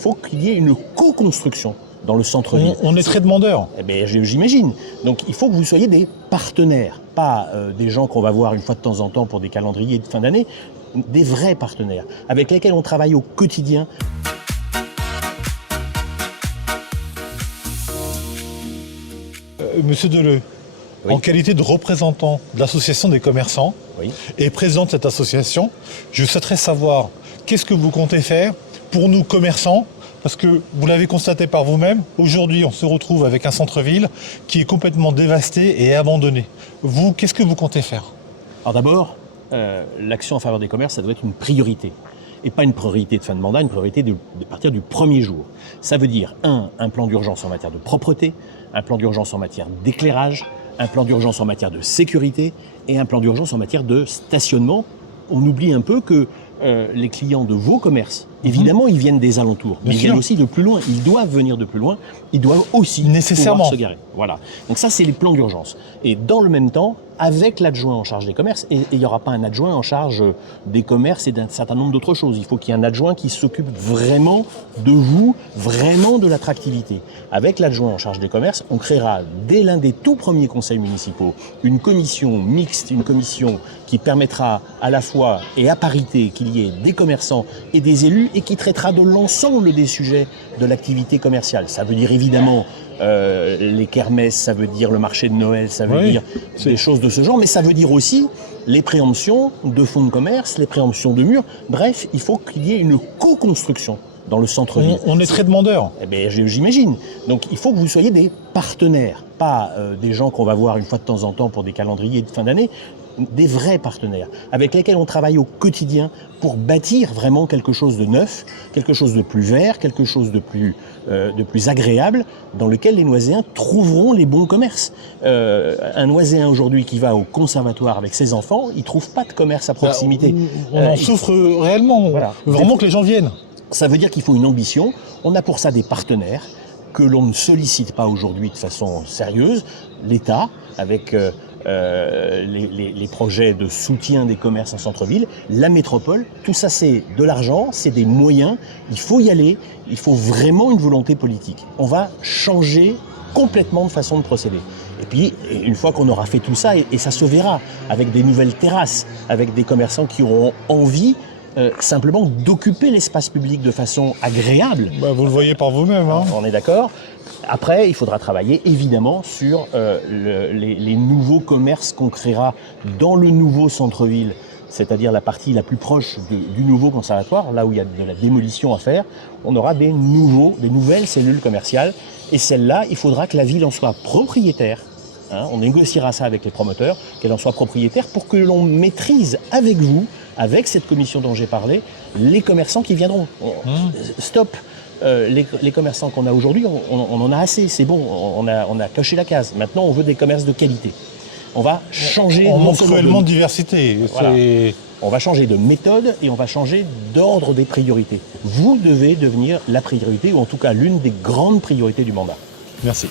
Il faut qu'il y ait une co-construction dans le centre-ville. On est très demandeurs. Eh bien, j'imagine. Donc il faut que vous soyez des partenaires, pas des gens qu'on va voir une fois de temps en temps pour des calendriers de fin d'année, des vrais partenaires, avec lesquels on travaille au quotidien. Monsieur Deleu, Oui. en qualité de représentant de l'association des commerçants Oui. et président de cette association, je souhaiterais savoir qu'est-ce que vous comptez faire pour nous commerçants, parce que vous l'avez constaté par vous-même, aujourd'hui on se retrouve avec un centre-ville qui est complètement dévasté et abandonné. Vous, qu'est-ce que vous comptez faire? Alors d'abord, l'action en faveur des commerces, ça doit être une priorité. Et pas une priorité de fin de mandat, une priorité de partir du premier jour. Ça veut dire, un plan d'urgence en matière de propreté, un plan d'urgence en matière d'éclairage, un plan d'urgence en matière de sécurité et un plan d'urgence en matière de stationnement. On oublie un peu que les clients de vos commerces, évidemment, ils viennent des alentours, mais ils viennent aussi de plus loin. Ils doivent venir de plus loin, ils doivent aussi pouvoir se garer. Voilà. Donc ça, c'est les plans d'urgence. Et dans le même temps, avec l'adjoint en charge des commerces, et il n'y aura pas un adjoint en charge des commerces et d'un certain nombre d'autres choses. Il faut qu'il y ait un adjoint qui s'occupe vraiment de vous, vraiment de l'attractivité. Avec l'adjoint en charge des commerces, on créera dès l'un des tout premiers conseils municipaux une commission mixte, une commission qui permettra à la fois et à parité qu'il y ait des commerçants et des élus et qui traitera de l'ensemble des sujets de l'activité commerciale. Ça veut dire évidemment les kermesses, ça veut dire le marché de Noël, ça veut dire des choses de ce genre, mais ça veut dire aussi les préemptions de fonds de commerce, les préemptions de murs. Bref, il faut qu'il y ait une co-construction dans le centre-ville. On est très demandeurs. Eh bien, j'imagine. Donc il faut que vous soyez des partenaires, pas des gens qu'on va voir une fois de temps en temps pour des calendriers de fin d'année, des vrais partenaires, avec lesquels on travaille au quotidien pour bâtir vraiment quelque chose de neuf, quelque chose de plus vert, quelque chose de plus agréable, dans lequel les Noiséens trouveront les bons commerces. Un Noiséen aujourd'hui qui va au conservatoire avec ses enfants, il ne trouve pas de commerce à proximité. On en souffre réellement. Voilà. Vraiment que les gens viennent. Ça veut dire qu'il faut une ambition. On a pour ça des partenaires que l'on ne sollicite pas aujourd'hui de façon sérieuse. L'État, avec les projets de soutien des commerces en centre-ville, la métropole, tout ça c'est de l'argent, c'est des moyens, il faut y aller, il faut vraiment une volonté politique. On va changer complètement de façon de procéder. Et puis, une fois qu'on aura fait tout ça, et ça se verra, avec des nouvelles terrasses, avec des commerçants qui auront envie simplement d'occuper l'espace public de façon agréable. Vous le voyez par vous-même. Hein. On est d'accord. Après, il faudra travailler évidemment sur les nouveaux commerces qu'on créera dans le nouveau centre-ville, c'est-à-dire la partie la plus proche du nouveau conservatoire, là où il y a de la démolition à faire. On aura des nouvelles cellules commerciales, et celles-là, il faudra que la ville en soit propriétaire. Hein, on négociera ça avec les promoteurs, qu'elle en soit propriétaire pour que l'on maîtrise avec vous, avec cette commission dont j'ai parlé, les commerçants qui viendront. Stop. Les commerçants qu'on a aujourd'hui, on en a assez, c'est bon, on a coché la case. Maintenant, on veut des commerces de qualité. On va changer... On manque cruellement de diversité. Voilà. On va changer de méthode et on va changer d'ordre des priorités. Vous devez devenir la priorité, ou en tout cas l'une des grandes priorités du mandat. Merci.